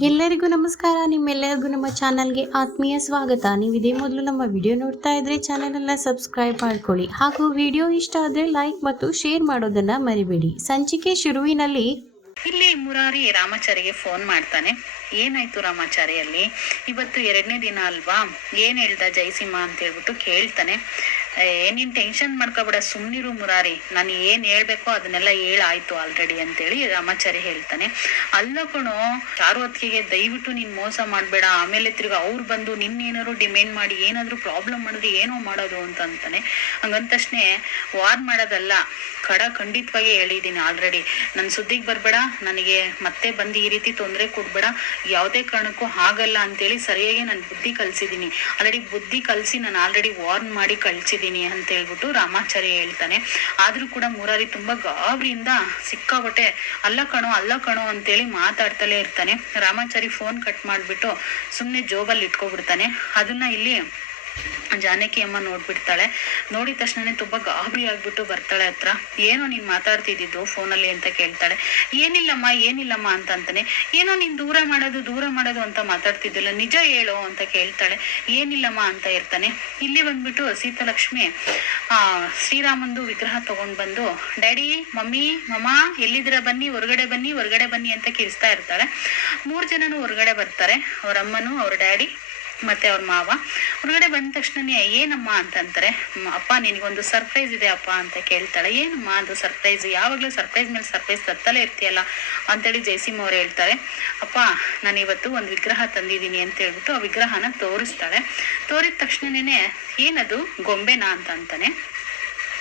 ಎಲ್ಲರಿಗೂ ನಮಸ್ಕಾರ. ನಿಮ್ಮೆಲ್ಲರಿಗೂ ನಮ್ಮ ಚಾನಲ್ಗೆ ಆತ್ಮೀಯ ಸ್ವಾಗತ. ನೀವು ಇದೇ ಮೊದಲು ನಮ್ಮ ವಿಡಿಯೋ ನೋಡ್ತಾ ಇದ್ರೆ ಚಾನಲ್ ಎಲ್ಲ ಸಬ್ಸ್ಕ್ರೈಬ್ ಮಾಡ್ಕೊಳ್ಳಿ. ಹಾಗೂ ವಿಡಿಯೋ ಇಷ್ಟ ಆದರೆ ಲೈಕ್ ಮತ್ತು ಶೇರ್ ಮಾಡೋದನ್ನ ಮರಿಬೇಡಿ. ಸಂಚಿಕೆ ಶುರುವಿನಲ್ಲಿ ಇಲ್ಲಿ ಮುರಾರಿ ರಾಮಾಚಾರಿಗೆ ಫೋನ್ ಮಾಡ್ತಾನೆ. ಏನಾಯ್ತು ರಾಮಾಚಾರಿಯಲ್ಲಿ? ಇವತ್ತು ಎರಡನೇ ದಿನ ಅಲ್ವಾ? ಏನ್ ಹೇಳ್ದ ಜಯಸಿಂಹ ಅಂತ ಹೇಳ್ಬಿಟ್ಟು ಕೇಳ್ತಾನೆ. ನೀನ್ ಟೆನ್ಷನ್ ಮಾಡ್ಕೋಬೇಡ ಸುಮ್ಮನಿರು ಮುರಾರಿ. ನಾನು ಏನು ಹೇಳ್ಬೇಕೋ ಅದನ್ನೆಲ್ಲ ಹೇಳಾಯ್ತು ಆಲ್ರೆಡಿ ಅಂತೇಳಿ ರಾಮಾಚಾರಿ ಹೇಳ್ತಾನೆ. ಅಲ್ಲ ಕಣೋ ಚಾರ್ವತ್ಕಿಗೆ ದಯವಿಟ್ಟು ನೀನು ಮೋಸ ಮಾಡಬೇಡ. ಆಮೇಲೆ ತಿರ್ಗ ಅವ್ರು ಬಂದು ನಿನ್ನೇನಾದ್ರು ಡಿಮ್ಯಾಂಡ್ ಮಾಡಿ, ಏನಾದರೂ ಪ್ರಾಬ್ಲಮ್ ಮಾಡಿದ್ರೆ ಏನೋ ಮಾಡೋದು ಅಂತ ಅಂತಾನೆ. ಹಂಗಂದ ತಕ್ಷಣ ವಾರ್ ಮಾಡೋದಲ್ಲ. ಕಡ ಖಂಡಿತವಾಗಿ ಹೇಳಿದ್ದೀನಿ ಆಲ್ರೆಡಿ ನನ್ನ ಸುದ್ದಿಗೆ ಬರಬೇಡ, ನನಗೆ ಮತ್ತೆ ಬಂದು ಈ ರೀತಿ ತೊಂದರೆ ಕೊಡ್ಬೇಡ. ಯಾವುದೇ ಕಾರಣಕ್ಕೂ ಆಗಲ್ಲ ಅಂತೇಳಿ ಸರಿಯಾಗಿ ನಾನು ಬುದ್ಧಿ ಕಲಿಸಿದ್ದೀನಿ ಆಲ್ರೆಡಿ ಬುದ್ಧಿ ಕಲಿಸಿ ನಾನು ಆಲ್ರೆಡಿ ವಾರ್ನ್ ಮಾಡಿ ಕಳಿಸಿದ್ದೀನಿ ಅಂತ ಹೇಳ್ಬಿಟ್ಟು ರಾಮಾಚಾರ್ಯ ಹೇಳ್ತಾನೆ. ಆದರೂ ಕೂಡ ಮುರಾರಿ ತುಂಬಾ ಗಾಬರಿಯಿಂದ ಸಿಕ್ಕಾಬಟ್ಟೆ ಅಲ್ಲ ಕಣೋ ಅಲ್ಲ ಕಣೋ ಅಂತೇಳಿ ಮಾತಾಡ್ತಲೇ ಇರ್ತಾನೆ. ರಾಮಾಚಾರಿ ಫೋನ್ ಕಟ್ ಮಾಡಿಬಿಟ್ಟು ಸುಮ್ಮನೆ ಜೋಬಲ್ಲಿ ಇಟ್ಕೊಬಿಡ್ತಾನೆ. ಅದನ್ನ ಇಲ್ಲಿ ಜಾನಕಿ ಅಮ್ಮ ನೋಡ್ಬಿಡ್ತಾಳೆ. ನೋಡಿದ ತಕ್ಷಣನೇ ತುಂಬಾ ಗಾಬರಿ ಆಗ್ಬಿಟ್ಟು ಬರ್ತಾಳೆ ಹತ್ರ. ಏನೋ ನೀನು ಮಾತಾಡ್ತಿದ್ದಿದ್ದು ಫೋನಲ್ಲಿ ಅಂತ ಕೇಳ್ತಾಳೆ. ಏನಿಲ್ಲಮ್ಮ ಏನಿಲ್ಲಮ್ಮ ಅಂತ ಅಂತಾನೆ ಏನೋ ನೀನು ದೂರ ಮಾಡೋದು ದೂರ ಮಾಡೋದು ಅಂತ ಮಾತಾಡ್ತಿದ್ದಿಲ್ಲ. ನಿಜ ಹೇಳೋ ಅಂತ ಕೇಳ್ತಾಳೆ. ಏನಿಲ್ಲಮ್ಮ ಅಂತ ಇರ್ತಾನೆ. ಇಲ್ಲಿ ಬಂದ್ಬಿಟ್ಟು ಸೀತಾಲಕ್ಷ್ಮಿ ಶ್ರೀರಾಮಂದು ವಿಗ್ರಹ ತಗೊಂಡು ಬಂದು, ಡ್ಯಾಡಿ, ಮಮ್ಮಿ ಮಮ್ಮ ಎಲ್ಲಿದ್ದೀರ ಬನ್ನಿ, ಹೊರಗಡೆ ಬನ್ನಿ ಹೊರಗಡೆ ಬನ್ನಿ ಅಂತ ಕಿರಿಸ್ತಾ ಇರ್ತಾಳೆ. ಮೂರು ಜನನು ಹೊರಗಡೆ ಬರ್ತಾರೆ. ಅವರ ಅಮ್ಮನು, ಅವ್ರ ಡ್ಯಾಡಿ. ಮತ್ತೆ ಅವ್ರ ಮಾವ. ಹೊರಗಡೆ ಬಂದ ತಕ್ಷಣನೇ ಏನಮ್ಮ ಅಂತಂತಾರೆ "ಮ್, ಅಪ್ಪ ನಿನಗೊಂದು ಸರ್ಪ್ರೈಸ್ ಇದೆ ಅಪ್ಪ ಅಂತ ಕೇಳ್ತಾಳೆ. ಏನಮ್ಮ ಅದು ಸರ್ಪ್ರೈಸ್ ಯಾವಾಗಲೂ ಸರ್ಪ್ರೈಸ್ ಮೇಲೆ ಸರ್ಪ್ರೈಸ್ ತತ್ತಲೇ ಇರ್ತೀಯಲ್ಲ? ಅಂತೇಳಿ ಜಯಸಿಂಹ ಅವ್ರು ಹೇಳ್ತಾರೆ. ಅಪ್ಪ ನಾನು ಇವತ್ತು ಒಂದು ವಿಗ್ರಹ ತಂದಿದ್ದೀನಿ ಅಂತ ಹೇಳ್ಬಿಟ್ಟು ಆ ವಿಗ್ರಹನ ತೋರಿಸ್ತಾಳೆ. ತೋರಿದ ತಕ್ಷಣನೇ ಏನದು? ಗೊಂಬೆನಾ? ಅಂತ ಅಂತಾನೆ.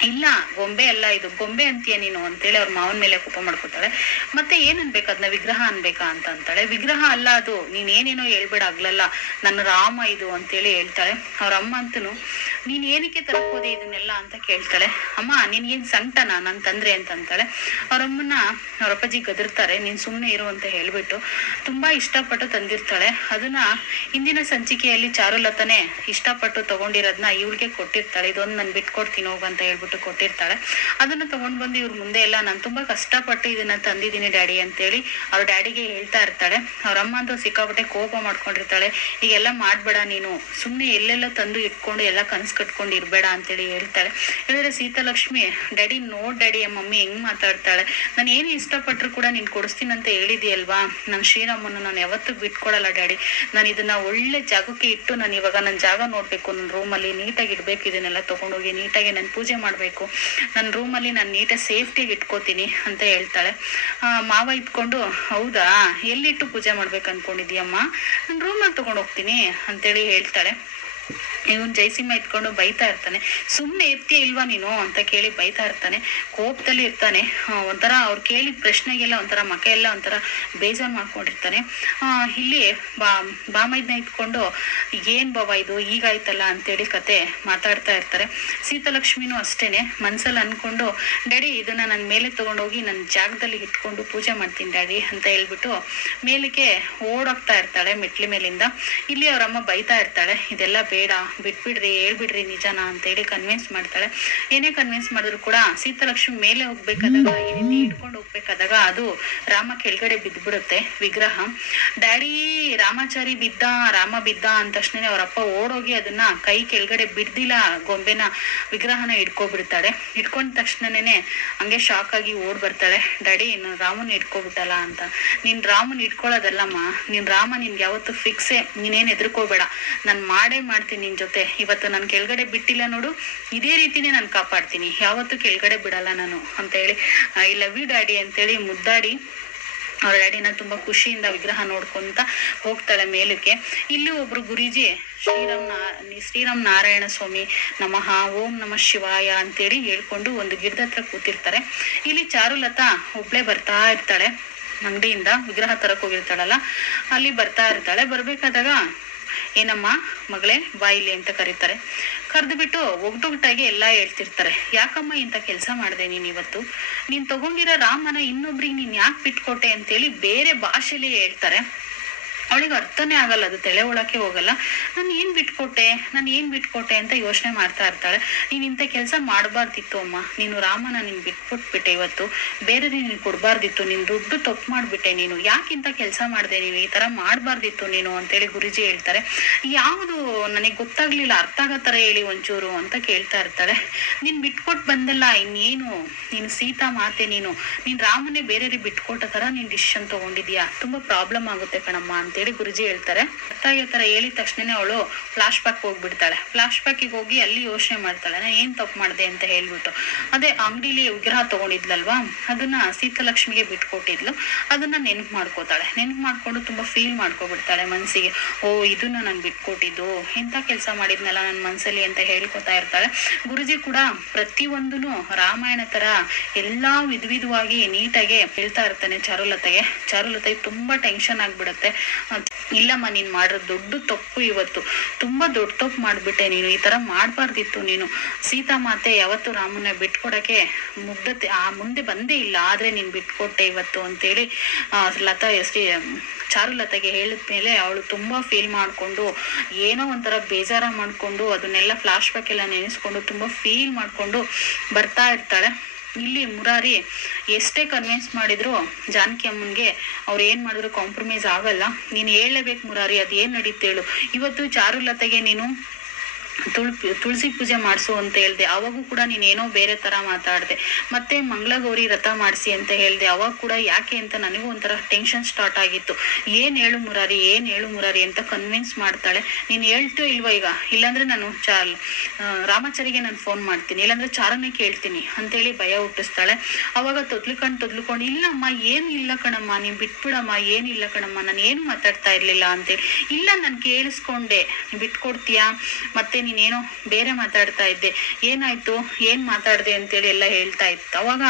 ಇಲ್ಲ, ಗೊಂಬೆ ಅಲ್ಲ ಇದು. ಗೊಂಬೆ ಅಂತೀಯ ನೀನು ಅಂತೇಳಿ ಅವ್ರ ಮಾವನ ಮೇಲೆ ಕೋಪ ಮಾಡ್ಕೊತಾಳೆ ಮತ್ತೆ ಏನ್ ಅದನ್ನ ವಿಗ್ರಹ ಅನ್ಬೇಕಾ ಅಂತ ಅಂತಾಳೆ. ವಿಗ್ರಹ ಅಲ್ಲ ಅದು. ನೀನ್ ಏನೇನೋ ಹೇಳ್ಬೇಡ ಆಗ್ಲಲ್ಲ ನನ್ನ ರಾಮ ಇದು ಅಂತೇಳಿ ಹೇಳ್ತಾಳೆ. ಅವ್ರ ಅಮ್ಮ ಅಂತನು, ನೀನ್ ಏನಕ್ಕೆ ತರಕೋದೆ ಇದನ್ನೆಲ್ಲ? ಅಂತ ಕೇಳ್ತಾಳೆ. ಅಮ್ಮ, ನೀನ್ ಏನ್ ಸಂಕಟನಾ ನನ್ ತಂದ್ರೆ ಅಂತ ಅಂತಾಳೆ. ಅವ್ರಮ್ಮನ ಅವ್ರ ಅಪ್ಪಾಜಿ ಗದರ್ತಾರೆ. ನೀನ್ ಸುಮ್ಮನೆ ಇರು ಅಂತ ಹೇಳ್ಬಿಟ್ಟು ತುಂಬಾ ಇಷ್ಟಪಟ್ಟು ತಂದಿರ್ತಾಳೆ. ಅದನ್ನ ಇಂದಿನ ಸಂಚಿಕೆಯಲ್ಲಿ ಚಾರುಲತನೇ ಇಷ್ಟಪಟ್ಟು ತಗೊಂಡಿರೋದನ್ನ ಇವಳಿಗೆ ಕೊಟ್ಟಿರ್ತಾಳೆ. ಇದೊಂದು ನಾನು ಬಿಟ್ಕೊಡ್ತೀನಿ ಹೋಗಂತ ಅಂತ ಹೇಳ್ಬಿಟ್ಟು ಕೊಟ್ಟಿರ್ತಾಳೆ ಅದನ್ನ ತಗೊಂಡ್ ಬಂದು ಇವ್ರ ಮುಂದೆ ಎಲ್ಲ ನಾನು ತುಂಬಾ ಕಷ್ಟಪಟ್ಟು ಇದನ್ನ ತಂದಿದ್ದೀನಿ ಡ್ಯಾಡಿ ಅಂತೇಳಿ ಅವ್ರ ಡ್ಯಾಡಿಗೆ ಹೇಳ್ತಾ ಇರ್ತಾಳೆ. ಅವ್ರ ಅಮ್ಮ ಅಂತೂ ಸಿಕ್ಕಾಪಟ್ಟೆ ಕೋಪ ಮಾಡ್ಕೊಂಡಿರ್ತಾಳೆ. ಈಗೆಲ್ಲ ಮಾಡಬೇಡ ನೀನು. ಸುಮ್ಮನೆ ಎಲ್ಲೆಲ್ಲ ತಂದು ಇಟ್ಕೊಂಡು ಎಲ್ಲ ಕನಸು ಕಟ್ಕೊಂಡು ಇರಬೇಡ ಅಂತೇಳಿ ಹೇಳ್ತಾಳೆ. ಹೇಳಿದ್ರೆ ಸೀತಾಲಕ್ಷ್ಮಿ, ಡ್ಯಾಡಿ ನೋಡ್ ಡ್ಯಾಡಿ ಮಮ್ಮಿ ಹೆಂಗ್ ಮಾತಾಡ್ತಾಳೆ. ನಾನು ಏನು ಇಷ್ಟಪಟ್ರು ಕೂಡ ನೀನು ಕೊಡಿಸ್ತೀನಿ ಅಂತ ಹೇಳಿದ್ಯಲ್ವಾ? ನಾನು ಶ್ರೀರಾಮನ ನಾನು ಯಾವತ್ತೂ ಬಿಟ್ಕೊಡಲ್ಲ ಡ್ಯಾಡಿ. ನಾನು ಇದನ್ನ ಒಳ್ಳೆ ಜಾಗಕ್ಕೆ ಇಟ್ಟು ನಾನು ಇವಾಗ ನನ್ನ ಜಾಗ ನೋಡಬೇಕು. ನನ್ನ ರೂಮಲ್ಲಿ ನೀಟಾಗಿ ಇಡ್ಬೇಕು. ಇದನ್ನೆಲ್ಲ ತಗೊಂಡೋಗಿ ನೀಟಾಗಿ ನಾನು ಪೂಜೆ ಮಾಡಬೇಕು. ನನ್ನ ರೂಮಲ್ಲಿ ನಾನು ನೀಟಾಗಿ ಸೇಫ್ಟಿಗೆ ಇಟ್ಕೋತೀನಿ ಅಂತ ಹೇಳ್ತಾಳೆ. ಮಾವ ಇಟ್ಕೊಂಡು ಹೌದಾ? ಎಲ್ಲಿಟ್ಟು ಪೂಜೆ ಮಾಡ್ಬೇಕು ಅನ್ಕೊಂಡಿದ್ಯಮ್ಮ ನಾನು ರೂಮಲ್ಲಿ ತಗೊಂಡು ಹೋಗ್ತೀನಿ, ಅಂತೇಳಿ ಹೇಳ್ತಾಳೆ. ಇವನ್ ಜೈಸಿಂಹ ಇಟ್ಕೊಂಡು ಬೈತಾ ಇರ್ತಾನೆ. ಸುಮ್ಮನೆ ಎತ್ತಿ ಇಲ್ವಾ ನೀನು ಅಂತ ಕೇಳಿ ಬೈತಾ ಇರ್ತಾನೆ. ಕೋಪದಲ್ಲಿ ಇರ್ತಾನೆ. ಒಂಥರ ಅವ್ರು ಕೇಳಿದ ಪ್ರಶ್ನೆಗೆಲ್ಲ ಒಂಥರ ಮಕ ಎಲ್ಲ ಒಂಥರ ಬೇಜಾರು ಮಾಡ್ಕೊಂಡಿರ್ತಾನೆ. ಇಲ್ಲಿ ಬಾ, ಬಾಮೈದ್ನ ಇಟ್ಕೊಂಡು ಏನ್ ಬಾವ ಇದು? ಈಗಾಯ್ತಲ್ಲ ಅಂತೇಳಿ ಕತೆ ಮಾತಾಡ್ತಾ ಇರ್ತಾರೆ. ಸೀತಾಲಕ್ಷ್ಮಿನೂ ಅಷ್ಟೇನೆ. ಮನ್ಸಲ್ಲಿ ಅನ್ಕೊಂಡು, ಡ್ಯಾಡಿ, ಇದನ್ನ ನನ್ನ ಮೇಲೆ ತಗೊಂಡೋಗಿ ನನ್ನ ಜಾಗದಲ್ಲಿ ಇಟ್ಕೊಂಡು ಪೂಜೆ ಮಾಡ್ತೀನಿ ಡ್ಯಾಡಿ ಅಂತ ಹೇಳ್ಬಿಟ್ಟು ಮೇಲಕ್ಕೆ ಓಡೋಗ್ತಾ ಇರ್ತಾಳೆ ಮೆಟ್ಲಿ ಮೇಲಿಂದ. ಇಲ್ಲಿ ಅವರಮ್ಮ ಬೈತಾ ಇರ್ತಾಳೆ. ಇದೆಲ್ಲ ಬೇಡ, ಬಿಟ್ಬಿಡ್ರಿ, ಹೇಳ್ಬಿಡ್ರಿ ನಿಜಾನ ಅಂತೇಳಿ ಕನ್ವಿನ್ಸ್ ಮಾಡ್ತಾಳೆ. ಏನೇ ಕನ್ವಿನ್ಸ್ ಮಾಡಿದ್ರು ಕೂಡ ಸೀತಾಲಕ್ಷ್ಮಿ ಮೇಲೆ ಹೋಗ್ಬೇಕಾದಾಗ ರೀತಿ ಹಿಡ್ಕೊಂಡು ಹೋಗ್ಬೇಕಾದಾಗ ಅದು ರಾಮ ಕೆಳಗಡೆ ಬಿದ್ದ್ಬಿಡುತ್ತೆ ವಿಗ್ರಹ. ಡ್ಯಾಡಿ, ರಾಮಾಚಾರಿ ಬಿದ್ದ, ರಾಮ ಬಿದ್ದ ಅಂದ ತಕ್ಷಣ ಅವರಪ್ಪ ಓಡೋಗಿ ಅದನ್ನ ಕೈ ಕೆಳಗಡೆ ಬಿಡ್ದಿಲ್ಲ, ಗೊಂಬೆನ, ವಿಗ್ರಹನ ಇಟ್ಕೊಬಿಡ್ತಾಳೆ. ಇಟ್ಕೊಂಡ ತಕ್ಷಣನೇ ಹಂಗೆ ಶಾಕ್ ಆಗಿ ಓಡ್ ಬರ್ತಾಳೆ. ಡ್ಯಾಡಿ, ನಾನು ರಾಮನ್ ಇಟ್ಕೊಬಿಟ್ಟಲ್ಲ ಅಂತ. ನೀನ್ ರಾಮನ್ ಇಟ್ಕೊಳ್ಳೋದಲ್ಲಮ್ಮ ನೀನ್ ರಾಮ ನಿನ್ಗೆ ಯಾವತ್ತು ಫಿಕ್ಸೆ ನೀನೇನ್ ಹೆದ್ರಕೋಬೇಡ. ನಾನು ಮಾಡೇ ಮಾಡ್ತೀನಿ. ನಿನ್ ಜೊತೆ. ಇವತ್ತು ನಾನು ಕೆಳಗಡೆ ಬಿಟ್ಟಿಲ್ಲ ನೋಡು. ಇದೇ ರೀತಿನೇ ನಾನು ಕಾಪಾಡ್ತೀನಿ. ಯಾವತ್ತೂ ಕೆಳಗಡೆ ಬಿಡಲ್ಲ ನಾನು ಅಂತ ಹೇಳಿ. ಐ ಲವ್ ಯು ಡ್ಯಾಡಿ ಅಂತೇಳಿ ಮುದ್ದಾಡಿ ಅವ್ರ ಡ್ಯಾಡಿನ ತುಂಬಾ ಖುಷಿಯಿಂದ ವಿಗ್ರಹ ನೋಡ್ಕೊಂತ ಹೋಗ್ತಾಳೆ ಮೇಲಕ್ಕೆ. ಇಲ್ಲಿ ಒಬ್ರು ಗುರೂಜಿ, ಶ್ರೀರಾಮ್ ಶ್ರೀರಾಮ್ ನಾರಾಯಣ ಸ್ವಾಮಿ ನಮಃ, ಓಂ ನಮಃ ಶಿವಾಯ ಅಂತೇಳಿ ಹೇಳ್ಕೊಂಡು ಒಂದು ಗಿಡದ ಹತ್ರ ಕೂತಿರ್ತಾರೆ. ಇಲ್ಲಿ ಚಾರುಲತಾ ಒಬ್ಳೆ ಬರ್ತಾ ಇರ್ತಾಳೆ. ಅಂಗಡಿಯಿಂದ ವಿಗ್ರಹ ತರಕ್ ಹೋಗಿರ್ತಾಳಲ್ಲ. ಅಲ್ಲಿ ಬರ್ತಾ ಇರ್ತಾಳೆ. ಬರ್ಬೇಕಾದಾಗ ಏನಮ್ಮ ಮಗಳೇ ಬಾಯಿಲಿ ಅಂತ ಕರೀತಾರೆ. ಕರೆದು ಬಿಟ್ಟು ಒಗ್ಟೊಗ್ಟಾಗಿ ಎಲ್ಲ ಹೇಳ್ತಿರ್ತಾರೆ. ಯಾಕಮ್ಮ ಇಂಥ ಕೆಲಸ ಮಾಡಿದೆ ನೀನು ಇವತ್ತು? ನೀನು ತಗೊಂಡಿರೋ ರಾಮನ ಇನ್ನೊಬ್ರಿಗೆ ನೀನ್ ಯಾಕೆ ಬಿಟ್ಕೊಟ್ಟೆ ಅಂತೇಳಿ ಬೇರೆ ಭಾಷೆಲಿ ಹೇಳ್ತಾರೆ. ಅವಳಿಗೆ ಅರ್ಥನೇ ಆಗಲ್ಲ, ಅದು ತಲೆ ಒಳಕ್ಕೆ ಹೋಗಲ್ಲ. ನಾನು ಏನು ಬಿಟ್ಕೊಟ್ಟೆ? ನಾನು ಏನು ಬಿಟ್ಕೊಟ್ಟೆ ಅಂತ ಯೋಚನೆ ಮಾಡ್ತಾ ಇರ್ತಾಳೆ. ನೀನು ಇಂಥ ಕೆಲಸ ಮಾಡಬಾರ್ದಿತ್ತು ಅಮ್ಮ. ನೀನು ರಾಮನ ನೀನು ಬಿಟ್ಬಿಟ್ಬಿಟ್ಟೆ ಇವತ್ತು. ಬೇರೆ ನೀನು ಕೊಡಬಾರ್ದಿತ್ತು. ನೀನು ದುಡ್ಡು ತಪ್ಪು ಮಾಡಿಬಿಟ್ಟೆ ನೀನು. ಯಾಕಿಂತ ಕೆಲಸ ಮಾಡಿದೆ ನೀನು? ಈ ಥರ ಮಾಡಬಾರ್ದಿತ್ತು ನೀನು ಅಂತೇಳಿ ಗುರುಜಿ ಹೇಳ್ತಾರೆ. ಯಾವುದು ನನಗೆ ಗೊತ್ತಾಗ್ಲಿಲ್ಲ. ಅರ್ಥ ಆಗೋ ಥರ ಹೇಳಿ ಒಂಚೂರು ಅಂತ ಕೇಳ್ತಾ ಇರ್ತಾಳೆ. ನೀನು ಬಿಟ್ಕೊಟ್ಟು ಬಂದಲ್ಲ, ಇನ್ನೇನು? ನೀನು ಸೀತಾ ಮಾತೆ ನೀನು. ನೀನು ರಾಮನೇ ಬೇರೆಯವ್ರಿಗೆ ಬಿಟ್ಕೊಟ್ಟ ಥರ ನೀನು ಡಿಸಿಷನ್ ತೊಗೊಂಡಿದ್ಯಾ? ತುಂಬ ಪ್ರಾಬ್ಲಮ್ ಆಗುತ್ತೆ ಕಣಮ್ಮ ಅಂತೇಳಿ ಗುರುಜಿ ಹೇಳ್ತಾರೆ. ಆಗೋ ಥರ ಹೇಳಿದ ತಕ್ಷಣನೇ ಅವಳು ಫ್ಲಾಶ್ ಬ್ಯಾಕ್ ಹೋಗ್ಬಿಡ್ತಾಳೆ. ಫ್ಲಾಶ್ ಬ್ಯಾಕಿಗೆ ಹೋಗಿ ಅಲ್ಲಿ ಯೋಚನೆ ಮಾಡ್ತಾಳೆ. ನಾನು ಏನು ತಪ್ಪು ಮಾಡಿದೆ ಅಂತ ಹೇಳ್ಬಿಟ್ಟು. ಅದೇ ಅಂಗಡಿಲಿ ವಿಗ್ರಹ ತೊಗೊಂಡಿದ್ಲಲ್ವಾ? ಅದನ್ನ ಸೀತಾಲಕ್ಷ್ಮಿಗೆ ಬಿಟ್ಕೊಟ್ಟಿದ್ಲು. ಅದನ್ನ ನೆನಪು ಮಾಡ್ಕೋತಾಳೆ. ನೆನಪು ಮಾಡ್ಕೊಂಡು ತುಂಬ ಫೀಲ್ ಮಾಡ್ಕೊಬಿಡ್ತಾಳೆ ಮನಸ್ಸಿಗೆ ಓ, ಇದನ್ನ ನಾನು ಬಿಟ್ಕೊಟ್ಟಿದ್ದು. ಎಂಥ ಕೆಲಸ ಮಾಡಿದ್ನಲ್ಲ ನನ್ನ ಮನಸ್ಸಲ್ಲಿ ಅಂತ ಹೇಳ್ಕೊತಾ ಇರ್ತಾಳೆ. ಗುರುಜಿ ಕೂಡ ಪ್ರತಿಯೊಂದೂ ರಾಮಾಯಣ ಥರ ಎಲ್ಲ ವಿಧ ವಿಧವಾಗಿ ನೀಟಾಗಿ ಹೇಳ್ತಾ ಇರ್ತಾನೆ ಚಾರುಲತೆಗೆ. ಚಾರುಲತೆಗೆ ತುಂಬ ಟೆನ್ಷನ್ ಆಗಿಬಿಡುತ್ತೆ. ಇಲ್ಲಮ್ಮ, ನೀನು ಮಾಡಿರೋ ದೊಡ್ಡ ತಪ್ಪು ಇವತ್ತು. ತುಂಬ ದೊಡ್ಡ ತಪ್ಪು ಮಾಡಿಬಿಟ್ಟೆ ನೀನು. ಈ ಥರ ಮಾಡಬಾರ್ದಿತ್ತು ನೀನು. ಸೀತಾ ಮಾತೆ ಯಾವತ್ತು ರಾಮನ ಬಿಟ್ಕೊಡಕ್ಕೆ ಮುಗ್ಧತೆ ಆ ಮುಂದೆ ಬಂದೇ ಇಲ್ಲ. ಆದರೆ ನೀನು ಬಿಟ್ಕೊಟ್ಟೆ ಇವತ್ತು ಅಂತೇಳಿ ಲತಾ ಎಷ್ಟೇ ಚಾರುಲತೆಗೆ ಹೇಳಿದ ಮೇಲೆ ಅವಳು ತುಂಬ ಫೀಲ್ ಮಾಡಿಕೊಂಡು, ಏನೋ ಒಂಥರ ಬೇಜಾರ ಮಾಡಿಕೊಂಡು, ಅದನ್ನೆಲ್ಲ ಫ್ಲಾಶ್ ಬ್ಯಾಕ್ ಎಲ್ಲ ನೆನೆಸ್ಕೊಂಡು, ತುಂಬ ಫೀಲ್ ಮಾಡಿಕೊಂಡು ಬರ್ತಾ ಇರ್ತಾಳೆ. ಇಲ್ಲಿ ಮುರಾರಿ ಎಷ್ಟೇ ಕನ್ವಿನ್ಸ್ ಮಾಡಿದ್ರು ಜಾನಕಿ ಅಮ್ಮನಿಗೆ ಅವ್ರು ಏನು ಮಾಡಿದ್ರು ಕಾಂಪ್ರಮೈಸ್ ಆಗಲ್ಲ. ನೀನು ಹೇಳಲೇಬೇಕು ಮುರಾರಿ, ಅದು ಏನು ನಡೀತೇಳು ಇವತ್ತು ಚಾರುಲತೆಗೆ ನೀನು ತುಳ್, ತುಳಸಿ ಪೂಜೆ ಮಾಡಿಸು ಅಂತ ಹೇಳಿದೆ. ಅವಾಗೂ ಕೂಡ ನೀನೇನೋ ಬೇರೆ ಥರ ಮಾತಾಡಿದೆ. ಮತ್ತೆ ಮಂಗಳಗೌರಿ ರಥ ಮಾಡಿಸಿ ಅಂತ ಹೇಳಿದೆ. ಅವಾಗ ಕೂಡ ಯಾಕೆ ಅಂತ ನನಗೂ ಒಂಥರ ಟೆನ್ಷನ್ ಸ್ಟಾರ್ಟ್ ಆಗಿತ್ತು. ಏನು ಹೇಳು ಮುರಾರಿ, ಏನು ಹೇಳು ಮುರಾರಿ ಅಂತ ಕನ್ವಿನ್ಸ್ ಮಾಡ್ತಾಳೆ. ನೀನು ಹೇಳ್ತು ಇಲ್ವಾ ಈಗ? ಇಲ್ಲಾಂದ್ರೆ ನಾನು ಚಾರ್ ರಾಮಾಚಾರಿಗೆ ನಾನು ಫೋನ್ ಮಾಡ್ತೀನಿ. ಇಲ್ಲಾಂದ್ರೆ ಚಾರನೇ ಕೇಳ್ತೀನಿ ಅಂತೇಳಿ ಭಯ ಹುಟ್ಟಿಸ್ತಾಳೆ. ಅವಾಗ ತೊದ್ಲುಕೊಂಡು ತೊದ್ಲುಕೊಂಡು ಇಲ್ಲಮ್ಮ, ಏನು ಇಲ್ಲ ಕಣಮ್ಮ, ನೀನು ಬಿಟ್ಬಿಡಮ್ಮ ಏನಿಲ್ಲ ಕಣಮ್ಮ, ನಾನು ಏನು ಮಾತಾಡ್ತಾ ಇರಲಿಲ್ಲ ಅಂತೇಳಿ. ಇಲ್ಲ, ನಾನು ಕೇಳಿಸ್ಕೊಂಡೆ. ಬಿಟ್ಕೊಡ್ತೀಯಾ? ಮತ್ತೆ ನೀನೇನೋ ಬೇರೆ ಮಾತಾಡ್ತಾ ಇದ್ದೆ. ಏನಾಯ್ತು? ಏನು ಮಾತಾಡಿದೆ ಅಂತೇಳಿ ಎಲ್ಲ ಹೇಳ್ತಾ ಇತ್ತು. ಅವಾಗ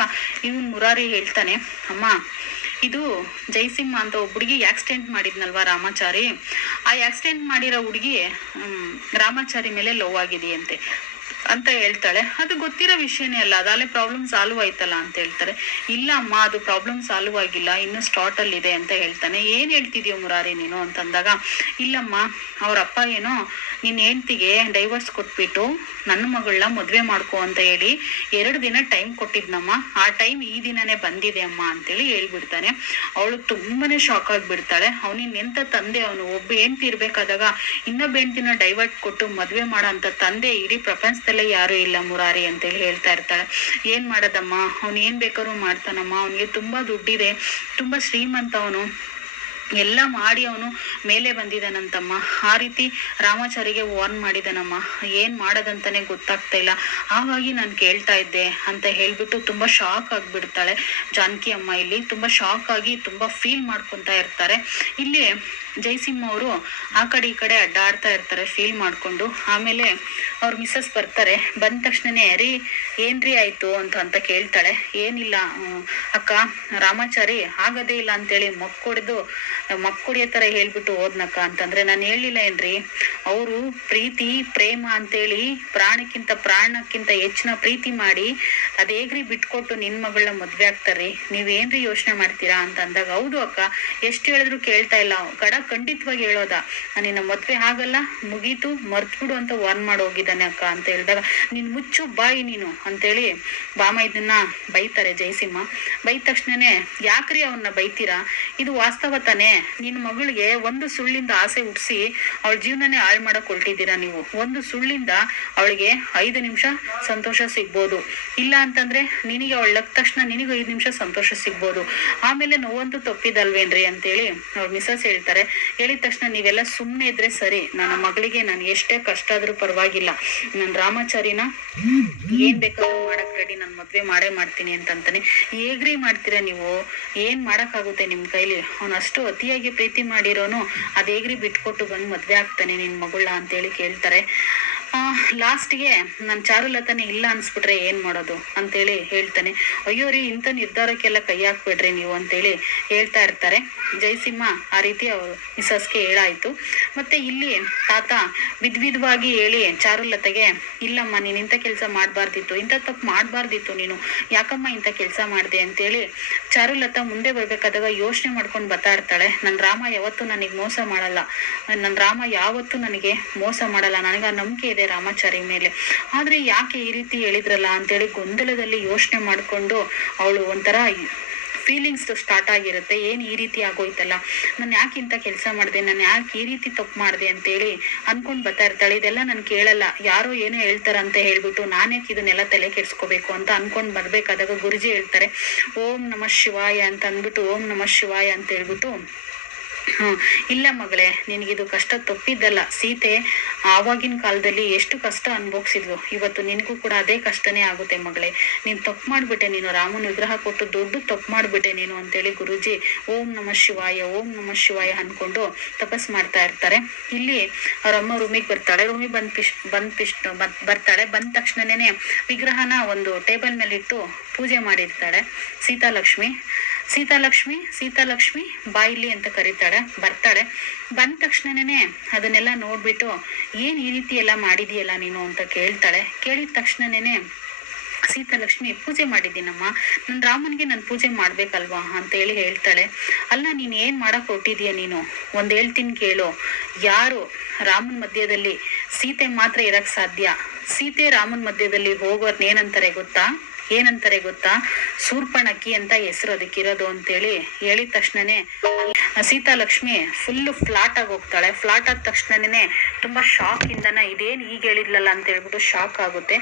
ಇವನ್ ಮುರಾರಿ ಹೇಳ್ತಾನೆ, ಅಮ್ಮ, ಇದು ಜಯಸಿಂಹ ಅಂತ ಒಬ್ಬ ಹುಡುಗಿ ಆಕ್ಸಿಡೆಂಟ್ ಮಾಡಿದ್ನಲ್ವಾ ರಾಮಾಚಾರಿ? ಆ ಆಕ್ಸಿಡೆಂಟ್ ಮಾಡಿರೋ ಹುಡುಗಿ ರಾಮಾಚಾರಿ ಮೇಲೆ ಲವ್ ಆಗಿದೆಯಂತೆ. ಅಂತ ಹೇಳ್ತಾಳೆ. ಅದು ಗೊತ್ತಿರೋ ವಿಷಯನೇ ಅಲ್ಲ. ಅದಾಲೆ ಪ್ರಾಬ್ಲಮ್ ಸಾಲ್ವ್ ಆಯ್ತಲ್ಲ ಅಂತ ಹೇಳ್ತಾರೆ. ಇಲ್ಲ ಅಮ್ಮ ಅದು ಪ್ರಾಬ್ಲಮ್ ಸಾಲ್ವ್ ಆಗಿಲ್ಲ. ಇನ್ನು ಸ್ಟಾರ್ಟ್ ಅಲ್ಲಿ ಇದೆ ಅಂತ ಹೇಳ್ತಾನೆ. ಏನ್ ಹೇಳ್ತಿದ್ಯೋ ಮುರಾರಿ ನೀನು ಅಂತಂದಾಗ, ಇಲ್ಲಮ್ಮ ಅವರಪ್ಪ ಏನೋ ನಿನ್ನ ಹೆಂಡ್ತಿಗೆ ಡೈವರ್ಸ್ ಕೊಟ್ಬಿಟ್ಟು ನನ್ನ ಮಗಳನ್ನ ಮದ್ವೆ ಮಾಡ್ಕೊ ಅಂತ ಹೇಳಿ ಎರಡು ದಿನ ಟೈಮ್ ಕೊಟ್ಟಿದ್ನಮ್ಮ. ಆ ಟೈಮ್ ಈ ದಿನನೇ ಬಂದಿದೆ ಅಮ್ಮ ಅಂತೇಳಿ ಹೇಳ್ಬಿಡ್ತಾನೆ. ಅವಳು ತುಂಬಾನೇ ಶಾಕ್ ಆಗಿಬಿಡ್ತಾಳೆ. ಅವನಿನ್ ಎಂತ ತಂದೆ ಅವನು? ಒಬ್ಬ ಹೆಂಡ್ತಿ ಇರ್ಬೇಕಾದಾಗ, ಇನ್ನೊಬ್ಬ ಹೆಂಡ್ತಿನ ಡೈವರ್ಟ್ ಕೊಟ್ಟು ಮದ್ವೆ ಮಾಡೋ ಅಂತ ತಂದೆ ಇಡೀ ಪ್ರಪಂಚದಲ್ಲೇ ಯಾರು ಇಲ್ಲ ಮುರಾರಿ ಅಂತೇಳಿ ಹೇಳ್ತಾ ಇರ್ತಾಳೆ. ಏನ್ ಮಾಡೋದಮ್ಮ? ಅವ್ನು ಏನ್ ಬೇಕಾದ್ರೂ ಮಾಡ್ತಾನಮ್ಮ. ಅವನಿಗೆ ತುಂಬಾ ದುಡ್ಡಿದೆ. ತುಂಬಾ ಶ್ರೀಮಂತ ಅವನು. ಎಲ್ಲ ಮಾಡಿ ಅವನು ಮೇಲೆ ಬಂದಿದ್ದಾನಂತಮ್ಮ. ಆ ರೀತಿ ರಾಮಾಚಾರಿಗೆ ವಾರ್ನ್ ಮಾಡಿದಾನಮ್ಮ ಏನು ಮಾಡೋದಂತಾನೆ ಗೊತ್ತಾಗ್ತಾ ಇಲ್ಲ. ಹಾಗಾಗಿ ನಾನು ಕೇಳ್ತಾ ಇದ್ದೆ ಅಂತ ಹೇಳ್ಬಿಟ್ಟು ತುಂಬ ಶಾಕ್ ಆಗಿಬಿಡ್ತಾಳೆ ಜಾನಕಿ ಅಮ್ಮ ಇಲ್ಲಿ. ತುಂಬ ಶಾಕ್ ಆಗಿ ತುಂಬ ಫೀಲ್ ಮಾಡ್ಕೊತಾ ಇರ್ತಾರೆ. ಇಲ್ಲಿ ಜಯಸಿಂಹ ಅವರು ಆ ಕಡೆ ಈ ಕಡೆ ಅಡ್ಡಾಡ್ತಾ ಇರ್ತಾರೆ ಫೀಲ್ ಮಾಡಿಕೊಂಡು. ಆಮೇಲೆ ಅವ್ರ ಮಿಸ್ಸಸ್ ಬರ್ತಾರೆ, ಬಂದ ತಕ್ಷಣನೇ ರೀ ಏನ್ರಿ ಆಯ್ತು? ಅಂತ ಅಂತ ಕೇಳ್ತಾಳೆ. ಏನಿಲ್ಲ ಅಕ್ಕ, ರಾಮಾಚಾರಿ, ಆಗದೇ ಇಲ್ಲ ಅಂತೇಳಿ ಮಕ್ಕೊಡ್ದು, ಮಕ್ಕೊಡಿಯೋ ಥರ ಹೇಳ್ಬಿಟ್ಟು ಹೋದ್ನಕ್ಕ ಅಂತಂದ್ರೆ, ನಾನು ಹೇಳಿಲ್ಲ ಏನ್ರಿ? ಅವರು ಪ್ರೀತಿ, ಪ್ರೇಮ ಅಂತೇಳಿ ಪ್ರಾಣಕ್ಕಿಂತ ಪ್ರಾಣಕ್ಕಿಂತ ಹೆಚ್ಚಿನ ಪ್ರೀತಿ ಮಾಡಿ ಅದೇಗ್ರಿ ಬಿಟ್ಕೊಟ್ಟು ನಿನ್ ಮಗಳನ್ನ ಮದ್ವೆ ಆಗ್ತಾರ್ರಿ ನೀವೇನ್ರಿ ಯೋಚನೆ ಮಾಡ್ತೀರಾ? ಅಂತ ಅಂದಾಗ, ಹೌದು ಅಕ್ಕ, ಎಷ್ಟು ಹೇಳಿದ್ರು ಕೇಳ್ತಾ ಇಲ್ಲ. ಗಡ ಖಂಡಿತವಾಗಿ ಹೇಳೋದ. ನಿನ್ನ ಮದ್ವೆ ಆಗಲ್ಲ, ಮುಗೀತು, ಮರ್ತ್ಬಿಡು ಅಂತ ವಾರ್ನ್ ಮಾಡಿ ಹೋಗಿದ್ದಾನೆ ಅಕ್ಕ ಅಂತ ಹೇಳಿದಾಗ, ನೀನ್ ಮುಚ್ಚು, ಬಾಯಿ ನೀನು ಅಂತೇಳಿ ಬಾಮ ಇದನ್ನ ಬೈತಾರೆ ಜಯಸಿಂಹ. ಬೈದ ತಕ್ಷಣನೇ, ಯಾಕ್ರಿ ಅವನ್ನ ಬೈತೀರಾ? ಇದು ವಾಸ್ತವ ತಾನೇ. ನಿನ್ನ ಮಗಳಿಗೆ ಒಂದು ಸುಳ್ಳಿಂದ ಆಸೆ ಹುಟ್ಟಿಸಿ ಅವಳ ಜೀವನನೇ ಹಾಳು ಮಾಡಕ್ ಹೊರಟಿದ್ದೀರಾ ನೀವು. ಒಂದು ಸುಳ್ಳಿಂದ ಅವಳಿಗೆ ಐದು ನಿಮಿಷ ಸಂತೋಷ ಸಿಗ್ಬೋದು. ಇಲ್ಲ ಅಂತಂದ್ರೆ ನಿನಗೆ ಅವಳ ತಕ್ಷಣ ನಿನಗೆ ಐದು ನಿಮಿಷ ಸಂತೋಷ ಸಿಗ್ಬೋದು. ಆಮೇಲೆ ನೋವಂತೂ ತಪ್ಪಿದಲ್ವೇನ್ರಿ ಅಂತೇಳಿ ಅವ್ರ ಮಿಸಸ್ ಹೇಳ್ತಾರೆ. ಹೇಳಿದ ತಕ್ಷಣ ನೀವೆಲ್ಲ ಸುಮ್ಮನೆ ಇದ್ರೆ ಸರಿ. ನನ್ನ ಮಗಳಿಗೆ ನಾನು ಎಷ್ಟೇ ಕಷ್ಟ ಆದ್ರೂ ಪರವಾಗಿಲ್ಲ. ನನ್ನ ರಾಮಾಚಾರಿನ ಏನ್ ಬೇಕಾದ್ರೂ ಮಾಡಕ್ ರೆಡಿ ನಾನು ಮದ್ವೆ ಮಾಡೇ ಮಾಡ್ತೀನಿ ಅಂತಂತಾನೆ. ಹೇಗ್ರಿ ಮಾಡ್ತೀರಾ ನೀವು? ಏನ್ ಮಾಡಕ್ಕಾಗುತ್ತೆ ನಿಮ್ ಕೈಲಿ? ಅವ್ನು ಅಷ್ಟು ಅತಿಯಾಗಿ ಪ್ರೀತಿ ಮಾಡಿರೋನು ಅದೇಗ್ರಿ ಬಿಟ್ಕೊಟ್ಟು ಬಂದು ಮದ್ವೆ ಆಗ್ತಾನೆ ನಿನ್ ಮಗಳ ಅಂತೇಳಿ ಕೇಳ್ತಾರೆ. ಲಾಸ್ಟ್ಗೆ ನಾನು ಚಾರುಲತನೇ ಇಲ್ಲ ಅನ್ಸ್ಬಿಟ್ರೆ ಏನು ಮಾಡೋದು ಅಂತೇಳಿ ಹೇಳ್ತಾನೆ. ಅಯ್ಯೋ ರೀ, ಇಂಥ ನಿರ್ಧಾರಕ್ಕೆಲ್ಲ ಕೈ ಹಾಕ್ಬೇಡ್ರಿ ನೀವು ಅಂತೇಳಿ ಹೇಳ್ತಾ ಇರ್ತಾರೆ. ಜಯಸಿಂಹ ಆ ರೀತಿ ಅವರು ಮಿಸಸ್ಗೆ ಹೇಳಾಯ್ತು. ಮತ್ತೆ ಇಲ್ಲಿ ತಾತ ವಿಧ್ವಿಧವಾಗಿ ಹೇಳಿ ಚಾರುಲತೆಗೆ, ಇಲ್ಲಮ್ಮ, ನೀನು ಇಂಥ ಕೆಲಸ ಮಾಡಬಾರ್ದಿತ್ತು, ಇಂಥ ತಪ್ಪು ಮಾಡಬಾರ್ದಿತ್ತು ನೀನು. ಯಾಕಮ್ಮ ಇಂಥ ಕೆಲಸ ಮಾಡಿದೆ ಅಂತೇಳಿ ಚಾರುಲತಾ ಮುಂದೆ ಬರಬೇಕಾದಾಗ ಯೋಚನೆ ಮಾಡ್ಕೊಂಡು ಬರ್ತಾ ಇರ್ತಾಳೆ. ನನ್ನ ರಾಮ ಯಾವತ್ತೂ ನನಗೆ ಮೋಸ ಮಾಡಲ್ಲ. ನನ್ನ ರಾಮ ಯಾವತ್ತೂ ನನಗೆ ಮೋಸ ಮಾಡಲ್ಲ. ನನಗೆ ನಂಬಿಕೆ ಇದೆ. ರಾಮಾಚಾರಿ ಮೇಲೆ. ಆದರೆ ಯಾಕೆ ಈ ರೀತಿ ಹೇಳಿದ್ರಲ್ಲ ಅಂತೇಳಿ ಗೊಂದಲದಲ್ಲಿ ಯೋಚನೆ ಮಾಡಿಕೊಂಡು ಅವಳು ಒಂಥರ ಫೀಲಿಂಗ್ಸ್ ಸ್ಟಾರ್ಟ್ ಆಗಿರುತ್ತೆ. ಏನು ಈ ರೀತಿ ಆಗೋಯ್ತಲ್ಲ? ನಾನು ಯಾಕೆ ಇಂಥ ಕೆಲಸ ಮಾಡಿದೆ? ನಾನು ಯಾಕೆ ಈ ರೀತಿ ತಪ್ಪು ಮಾಡಿದೆ ಅಂತೇಳಿ ಅನ್ಕೊಂಡು ಬರ್ತಾ ಇರ್ತಾಳೆ. ಇದೆಲ್ಲ ನಾನು ಕೇಳಲ್ಲ. ಯಾರೋ ಏನೋ ಹೇಳ್ತಾರಂತ ಹೇಳ್ಬಿಟ್ಟು ನಾನೇ ಇದನ್ನೆಲ್ಲ ತಲೆ ಕೆಡ್ಸ್ಕೋಬೇಕು ಅಂತ ಅನ್ಕೊಂಡು ಬರ್ಬೇಕಾದಾಗ ಗುರುಜಿ ಹೇಳ್ತಾರೆ, ಓಂ ನಮಃ ಶಿವಾಯ ಅಂತ ಅಂದ್ಬಿಟ್ಟು ಓಂ ನಮಃ ಶಿವಾಯ ಅಂತ ಹೇಳ್ಬಿಟ್ಟು ಹ್ಮ್. ಇಲ್ಲ ಮಗಳೇ ನಿನಗಿದು ಕಷ್ಟ ತಪ್ಪಿದ್ದಲ್ಲ. ಸೀತೆ ಆವಾಗಿನ ಕಾಲದಲ್ಲಿ ಎಷ್ಟು ಕಷ್ಟ ಅನುಭವಿಸಿದ್ಲು ಇವತ್ತು ನಿನಗೂ ಕೂಡ ಅದೇ ಕಷ್ಟನೇ ಆಗುತ್ತೆ ಮಗಳೇ. ನೀನು ತಪ್ಪು ಮಾಡಿಬಿಟ್ಟೆ ನೀನು. ರಾಮನ ವಿಗ್ರಹ ಕೊಟ್ಟು ದೊಡ್ಡ ತಪ್ಪು ಮಾಡಿಬಿಟ್ಟೆ ನೀನು ಅಂತೇಳಿ ಗುರುಜಿ ಓಂ ನಮಃ ಶಿವಾಯ, ಓಂ ನಮಃ ಶಿವಾಯ ಅಂದ್ಕೊಂಡು ತಪಸ್ ಮಾಡ್ತಾ ಇರ್ತಾರೆ. ಇಲ್ಲಿ ಅವರಮ್ಮ ರೂಮಿಗೆ ಬರ್ತಾಳೆ. ರೂಮಿಗೆ ಬಂದ್ ಪಿಶ್ ಬಂದ್ ಪಿಶ್ ಬರ್ತಾಳೆ. ಬಂದ ತಕ್ಷಣನೇ ವಿಗ್ರಹನ ಒಂದು ಟೇಬಲ್ ಮೇಲೆ ಇಟ್ಟು ಪೂಜೆ ಮಾಡಿರ್ತಾಳೆ ಸೀತಾಲಕ್ಷ್ಮಿ. ಸೀತಾಲಕ್ಷ್ಮಿ ಸೀತಾಲಕ್ಷ್ಮಿ ಬಾಯಿಲಿ ಅಂತ ಕರೀತಾಳೆ, ಬರ್ತಾಳೆ. ಬಂದ ತಕ್ಷಣನೇ ಅದನ್ನೆಲ್ಲ ನೋಡ್ಬಿಟ್ಟು, ಏನ್ ಈ ರೀತಿ ಎಲ್ಲ ಮಾಡಿದೀಯಲ್ಲ ನೀನು? ಅಂತ ಕೇಳ್ತಾಳೆ. ಕೇಳಿದ ತಕ್ಷಣನೇ ಸೀತಾಲಕ್ಷ್ಮಿ, ಪೂಜೆ ಮಾಡಿದ್ದೀನಮ್ಮ. ನನ್ನ ರಾಮನಿಗೆ ನಾನು ಪೂಜೆ ಮಾಡ್ಬೇಕಲ್ವಾ? ಅಂತೇಳಿ ಹೇಳ್ತಾಳೆ. ಅಲ್ಲ, ನೀನು ಏನು ಮಾಡಕ್ ಹೊರಟಿದೀಯ ನೀನು? ಒಂದು ಹೇಳ್ತೀನಿ ಕೇಳು. ಯಾರು ರಾಮನ ಮಧ್ಯದಲ್ಲಿ ಸೀತೆ ಮಾತ್ರ ಇರಕ್ ಸಾಧ್ಯ? ಸೀತೆ ರಾಮನ ಮಧ್ಯದಲ್ಲಿ ಹೋಗೋರ್ನೇನಂತಾರೆ ಗೊತ್ತಾ? ಏನಂತಾರೆ ಗೊತ್ತಾ? ಸೂರ್ಪಣಕ್ಕಿ ಅಂತ ಹೆಸರು ಅದಕ್ಕಿರೋದು ಅಂತೇಳಿ ಹೇಳಿದ ತಕ್ಷಣನೇ ಸೀತಾಲಕ್ಷ್ಮಿ ಫುಲ್ ಫ್ಲಾಟ್ ಆಗಿ ಹೋಗ್ತಾಳೆ. ಫ್ಲಾಟ್ ಆದ ತಕ್ಷಣನೇ ತುಂಬಾ ಶಾಕ್ ಇಂದನ ಇದೇನ್ ಈಗ ಹೇಳಿದ್ಲಲ್ಲ ಅಂತ ಹೇಳ್ಬಿಟ್ಟು ಶಾಕ್ ಆಗುತ್ತೆ.